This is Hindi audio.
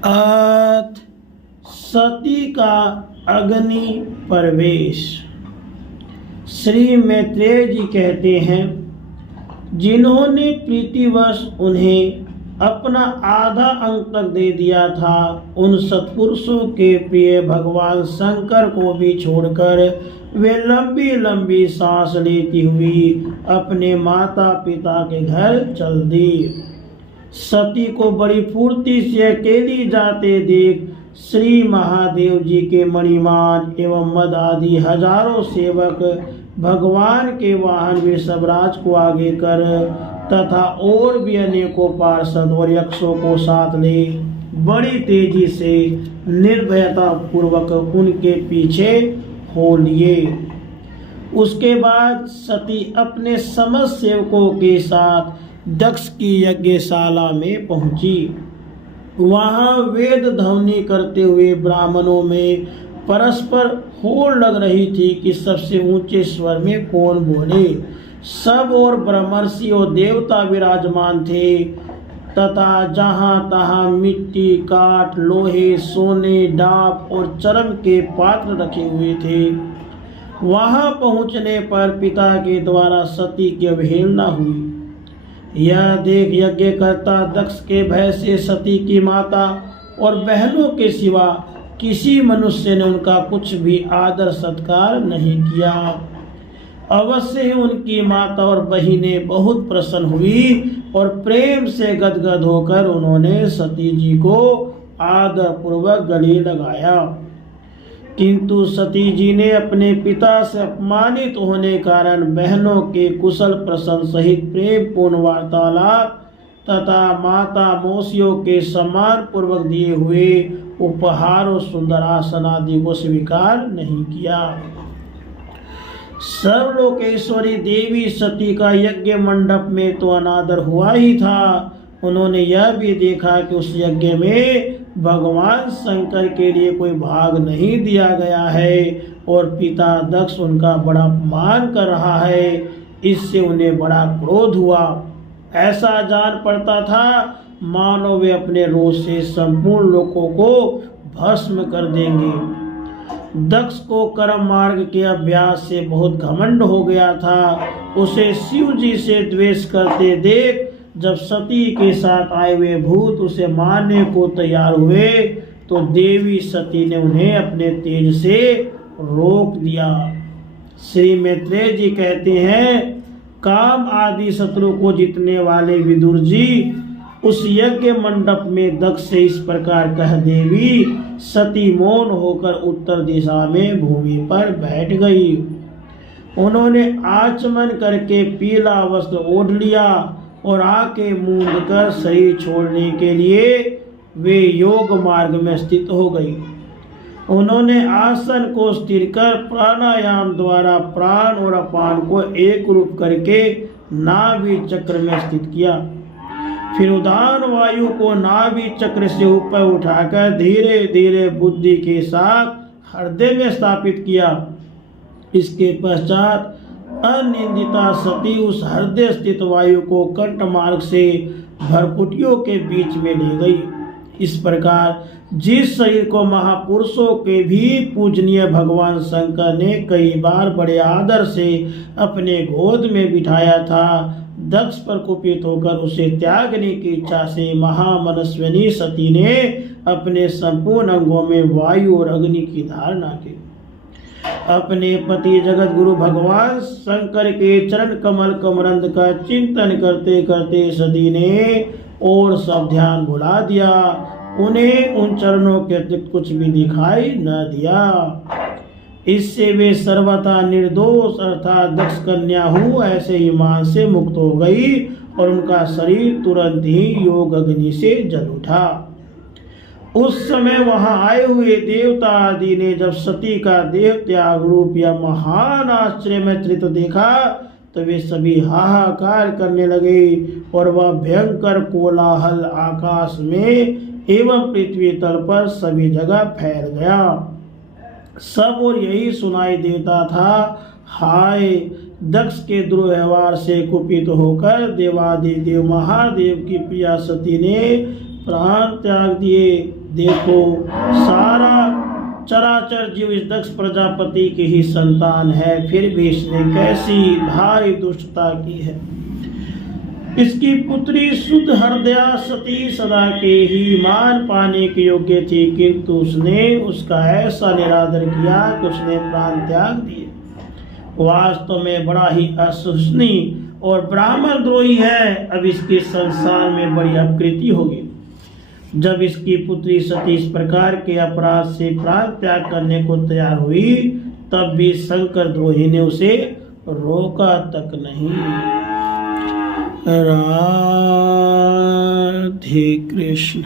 अथ सती का अग्नि प्रवेश। श्री मैत्रेय जी कहते हैं, जिन्होंने प्रीतिवश उन्हें अपना आधा अंग तक दे दिया था, उन सत्पुरुषों के प्रिय भगवान शंकर को भी छोड़कर वे लंबी लंबी सांस लेती हुई अपने माता पिता के घर चल दी। सती को बड़ी फुर्ती से अकेली जाते देख श्री महादेव जी के मणिमान एवं मद आदि हजारों सेवक भगवान के वाहन वे सबराज को आगे कर तथा और भी अनेकों पार्षद और यक्षों को साथ ले बड़ी तेजी से निर्भयता पूर्वक उनके पीछे हो लिए। उसके बाद सती अपने समस्त सेवकों के साथ दक्ष की यज्ञशाला में पहुंची। वहां वेद ध्वनि करते हुए ब्राह्मणों में परस्पर होड़ लग रही थी कि सबसे ऊंचे स्वर में कौन बोले। सब और ब्रह्मर्षि और देवता विराजमान थे तथा जहां तहां मिट्टी, काठ, लोहे, सोने, डाब और चरण के पात्र रखे हुए थे। वहां पहुंचने पर पिता के द्वारा सती की अवहेलना हुई। यह देख यज्ञकर्ता दक्ष के भय से सती की माता और बहनों के सिवा किसी मनुष्य ने उनका कुछ भी आदर सत्कार नहीं किया। अवश्य ही उनकी माता और बहिनें बहुत प्रसन्न हुई और प्रेम से गदगद होकर उन्होंने सती जी को आदर पूर्वक गले लगाया। किंतु सती जी ने अपने पिता से अपमानित होने कारण बहनों के कुशल प्रसन्न सहित प्रेम पूर्ण वार्तालाप तथा माता मौसियों के सम्मान पूर्वक दिए हुए उपहार और सुंदर आसन आदि को स्वीकार नहीं किया। सर्वलोकेश्वरी देवी सती का यज्ञ मंडप में तो अनादर हुआ ही था, उन्होंने यह भी देखा कि उस यज्ञ में भगवान शंकर के लिए कोई भाग नहीं दिया गया है और पिता दक्ष उनका बड़ा अपमान कर रहा है। इससे उन्हें बड़ा क्रोध हुआ। ऐसा जान पड़ता था मानो वे अपने रोष से संपूर्ण लोगों को भस्म कर देंगे। दक्ष को कर्म मार्ग के अभ्यास से बहुत घमंड हो गया था। उसे शिव जी से द्वेष करते देख जब सती के साथ आए हुए भूत उसे मारने को तैयार हुए तो देवी सती ने उन्हें अपने तेज से रोक दिया। श्री मैत्रेय जी कहते हैं, काम आदि शत्रु को जीतने वाले विदुर जी उस यज्ञ मंडप में दक्ष से इस प्रकार कह देवी सती मौन होकर उत्तर दिशा में भूमि पर बैठ गई। उन्होंने आचमन करके पीला वस्त्र ओढ़ लिया और आंखें मूंद कर शरीर छोड़ने के लिए वे योग मार्ग में स्थित हो गई। उन्होंने आसन को स्थिर कर प्राणायाम द्वारा प्राण और अपान को एक रूप करके नाभि चक्र में स्थित किया। फिर उदान वायु को नाभि चक्र से ऊपर उठाकर धीरे धीरे बुद्धि के साथ हृदय में स्थापित किया। इसके पश्चात अनिंदिता सती उस हृदय स्थित वायु को कंठ मार्ग से भरकुटियों के बीच में ले गई। इस प्रकार जिस शरीर को महापुरुषों के भी पूजनीय भगवान शंकर ने कई बार बड़े आदर से अपने गोद में बिठाया था, दक्ष पर कुपित होकर उसे त्यागने की इच्छा से महामनस्विनी सती ने अपने संपूर्ण अंगों में वायु और अग्नि की धारणा की। अपने पति जगत गुरु भगवान शंकर के चरण कमल कमरंद का चिंतन करते करते सती ने और सब ध्यान भुला दिया। उन्हें उन चरणों के अतिरिक्त कुछ भी दिखाई न दिया। इससे वे सर्वथा निर्दोष अर्थात दक्ष कन्या हूँ ऐसे ही मान से मुक्त हो गई और उनका शरीर तुरंत ही योग अग्नि से जल उठा। उस समय वहां आए हुए देवता आदि ने जब सती का देह त्याग रूप या महान आश्चर्य में चित्र देखा तो वे सभी हाहाकार करने लगे और वह भयंकर कोलाहल आकाश में एवं पृथ्वी तल पर सभी जगह फैल गया। सब और यही सुनाई देता था, हाय दक्ष के दुर्व्यवहार से कुपित होकर देवादिदेव महादेव की प्रिया सती ने प्राण त्याग दिए। देखो सारा चराचर जीव इस दक्ष प्रजापति की ही संतान है, फिर भी इसने कैसी भारी दुष्टता की है। इसकी पुत्री शुद्ध हृदया सती सदा के ही मान पाने के योग्य थी, किंतु उसने उसका ऐसा निरादर किया कि उसने प्राण त्याग दिए। वास्तव में बड़ा ही असहनीय और ब्राह्मण द्रोही है। अब इसके संसार में बड़ी अपकृति होगी। जब इसकी पुत्री सती इस प्रकार के अपराध से प्राण त्याग करने को तैयार हुई, तब भी शंकर द्रोही ने उसे रोका तक नहीं। राधे कृष्ण।